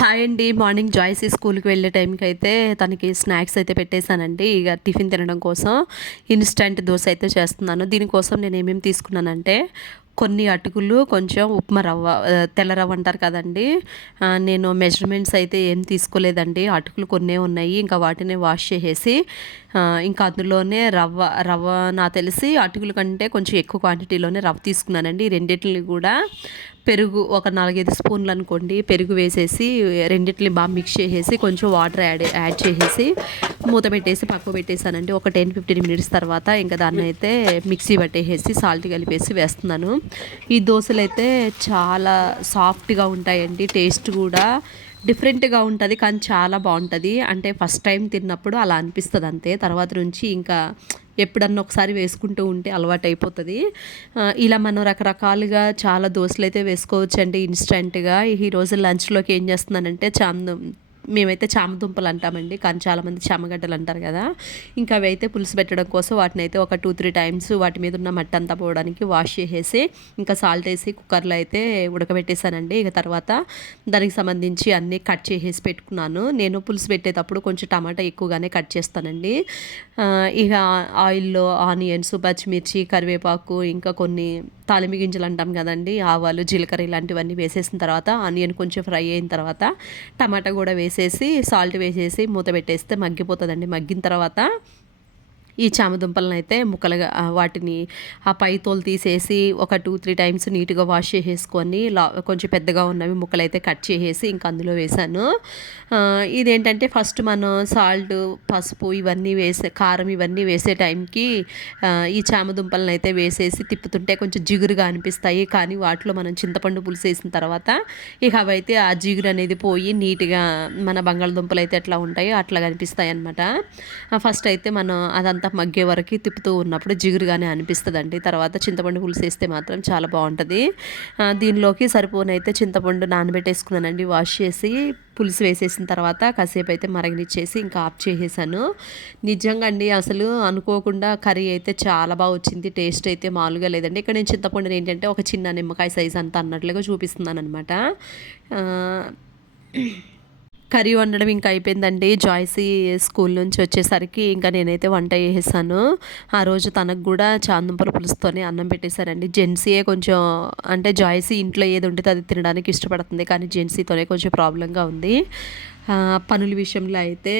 Hi అండి. Morning joys స్కూల్కి వెళ్ళే టైంకి అయితే తనకి స్నాక్స్ అయితే పెట్టేశానండి. ఇక టిఫిన్ తినడం కోసం ఇన్స్టంట్ దోశ అయితే చేస్తున్నాను. దీనికోసం నేను ఏమేమి తీసుకున్నానంటే కొన్ని అటుకులు కొంచెం ఉప్మా రవ్వ తెల్ల రవ్వ అంటారు కదండి. నేను మెజర్మెంట్స్ అయితే ఏం తీసుకోలేదండి. అటుకులు కొన్నే ఉన్నాయి ఇంకా వాటిని వాష్ చేసేసి ఇంకా అందులోనే రవ్వ రవ్వ నా తెలిసి అటుకుల కంటే కొంచెం ఎక్కువ క్వాంటిటీలోనే రవ్వ తీసుకున్నానండి. రెండింటిని కూడా పెరుగు ఒక నాలుగైదు స్పూన్లు అనుకోండి పెరుగు వేసేసి రెండింటిని బాగా మిక్స్ చేసేసి కొంచెం వాటర్ యాడ్ యాడ్ చేసేసి మూత పెట్టేసి పక్క పెట్టేసానండి ఒక టెన్ ఫిఫ్టీన్ మినిట్స్ తర్వాత ఇంకా దాన్ని అయితే మిక్సీ పట్టేసి సాల్ట్ కలిపేసి వేస్తున్నాను. ఈ దోశలు అయితే చాలా సాఫ్ట్గా ఉంటాయండి. టేస్ట్ కూడా డిఫరెంట్గా ఉంటుంది కానీ చాలా బాగుంటుంది. అంటే ఫస్ట్ టైం తిన్నప్పుడు అలా అనిపిస్తుంది అంతే. తర్వాత నుంచి ఇంకా ఎప్పుడన్నా ఒకసారి వేసుకుంటూ ఉంటే అలవాటు అయిపోతుంది ఇలా మనం రకరకాలుగా చాలా దోశలు అయితే వేసుకోవచ్చండి ఇన్స్టెంట్గా. ఈ రోజు లంచ్లోకి ఏం చేస్తున్నానంటే చాందం మేమైతే చామదుంపలు అంటామండి. కానీ చాలామంది చామగడ్డలు అంటారు కదా. ఇంకా అవి అయితే పులుసు పెట్టడం కోసం వాటిని అయితే ఒక టూ త్రీ టైమ్స్ వాటి మీద ఉన్న మట్టి అంతా పోవడానికి వాష్ చేసేసి ఇంకా సాల్ట్ వేసి కుక్కర్లో అయితే ఉడకబెట్టేశానండి. ఇక తర్వాత దానికి సంబంధించి అన్నీ కట్ చేసేసి పెట్టుకున్నాను. నేను పులుసు పెట్టేటప్పుడు కొంచెం టమాటా ఎక్కువగానే కట్ చేస్తానండి. ఇక ఆయిల్లో ఆనియన్స్ పచ్చిమిర్చి కరివేపాకు ఇంకా కొన్ని తాలిమి గింజలు అంటాం కదండి. ఆవాలు జీలకర్ర ఇలాంటివన్నీ వేసేసిన తర్వాత ఆనియన్ కొంచెం ఫ్రై అయిన తర్వాత టమాటా కూడా వేసి వేసేసి సాల్ట్ వేసేసి మూత పెట్టేస్తే మగ్గిపోతుందండి. మగ్గిన తర్వాత ఈ చామదుంపలను అయితే ముక్కలుగా వాటిని ఆ పై తోలు తీసేసి ఒక టూ త్రీ టైమ్స్ నీట్గా వాష్ చేసేసుకొని లా కొంచెం పెద్దగా ఉన్నవి ముక్కలు అయితే కట్ చేసేసి ఇంకా అందులో వేసాను. ఇదేంటంటే ఫస్ట్ మనం సాల్ట్ పసుపు ఇవన్నీ వేసే కారం ఇవన్నీ వేసే టైంకి ఈ చామదుంపలను అయితే వేసేసి తిప్పుతుంటే కొంచెం జిగురుగా అనిపిస్తాయి. కానీ వాటిలో మనం చింతపండు పులుసు వేసిన తర్వాత ఇక అవైతే ఆ జిగురు అనేది పోయి నీట్గా మన బంగాళదుంపలు అయితే ఎట్లా ఉంటాయో అట్లా కనిపిస్తాయి అనమాట ఫస్ట్ అయితే మనం అదంతా మగ్గే వరకు తిప్పుతూ ఉన్నప్పుడు జిగురుగానే అనిపిస్తుందండి. తర్వాత చింతపండు పులుసు వేస్తే మాత్రం చాలా బాగుంటుంది. దీనిలోకి సరిపోనైతే చింతపండు నానబెట్టేసుకున్నానండి. వాష్ చేసి పులుసు వేసేసిన తర్వాత కాసేపు అయితే మరగనిచ్చేసి ఇంకా ఆఫ్ చేసేసాను. నిజంగా అండి అసలు అనుకోకుండా కర్రీ అయితే చాలా బాగా వచ్చింది. టేస్ట్ అయితే మామూలుగా లేదండి. ఇక్కడ నేను చింతపండుని ఏంటంటే ఒక చిన్న నిమ్మకాయ సైజ్ అంతా అన్నట్లుగా చూపిస్తున్నాను అనమాట కర్రీ వండడం ఇంకా అయిపోయిందండి. జాయ్సీ స్కూల్ నుంచి వచ్చేసరికి ఇంకా నేనైతే వంట చేసేసాను. ఆ రోజు తనకు కూడా చాందంపల పులుసుతోనే అన్నం పెట్టేశారండి. జెన్సీయే కొంచెం అంటే జాయ్సీ ఇంట్లో ఏది ఉంటే అది తినడానికి ఇష్టపడుతుంది. కానీ జెన్సీతోనే కొంచెం ప్రాబ్లంగా ఉంది. పనుల విషయంలో అయితే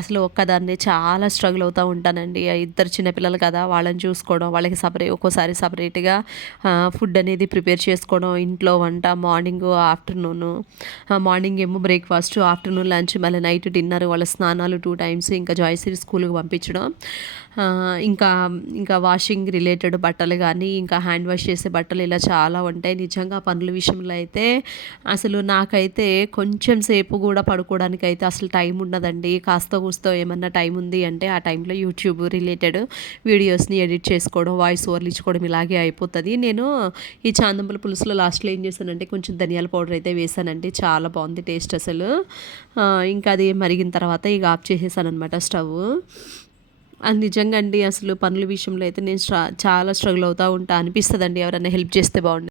అసలు ఒక్కదాన్ని చాలా స్ట్రగుల్ అవుతూ ఉంటానండి. ఇద్దరు చిన్నపిల్లలు కదా వాళ్ళని చూసుకోవడం వాళ్ళకి సపరేట్ ఒక్కోసారి సపరేట్గా ఫుడ్ అనేది ప్రిపేర్ చేసుకోవడం ఇంట్లో వంట మార్నింగ్ ఆఫ్టర్నూన్. మార్నింగ్ ఏమో బ్రేక్ఫాస్ట్ ఆఫ్టర్నూన్ లంచ్ మళ్ళీ నైట్ డిన్నర్ వాళ్ళ స్నానాలు టూ టైమ్స్ ఇంకా జాయ్సీ స్కూల్కి పంపించడం. ఇంకా ఇంకా వాషింగ్ రిలేటెడ్ బట్టలు కానీ ఇంకా హ్యాండ్ వాష్ చేసే బట్టలు ఇలా చాలా ఉంటాయి. నిజంగా పనుల విషయంలో అయితే అసలు నాకైతే కొంచెం సేపు కూడా పడుకోవడానికి అయితే అసలు టైం ఉండదండి. కాస్త కూస్తో ఏమన్నా టైం ఉంది అంటే ఆ టైంలో యూట్యూబ్ రిలేటెడ్ వీడియోస్ని ఎడిట్ చేసుకోవడం వాయిస్ ఓవర్లు ఇచ్చుకోవడం ఇలాగే అయిపోతుంది. నేను ఈ చాందంపుల పులుసులో లాస్ట్లో ఏం చేశానంటే కొంచెం ధనియాల పౌడర్ అయితే వేసానండి చాలా బాగుంది టేస్ట్ అసలు. ఇంకా అది మరిగిన తర్వాత ఇక ఆఫ్ చేసేసాను అనమాట స్టవ్. అది నిజంగా అండి అసలు పనుల విషయంలో అయితే నేను చాలా స్ట్రగుల్ అవుతూ ఉంటా అనిపిస్తుంది అండి ఎవరైనా హెల్ప్ చేస్తే బాగుండు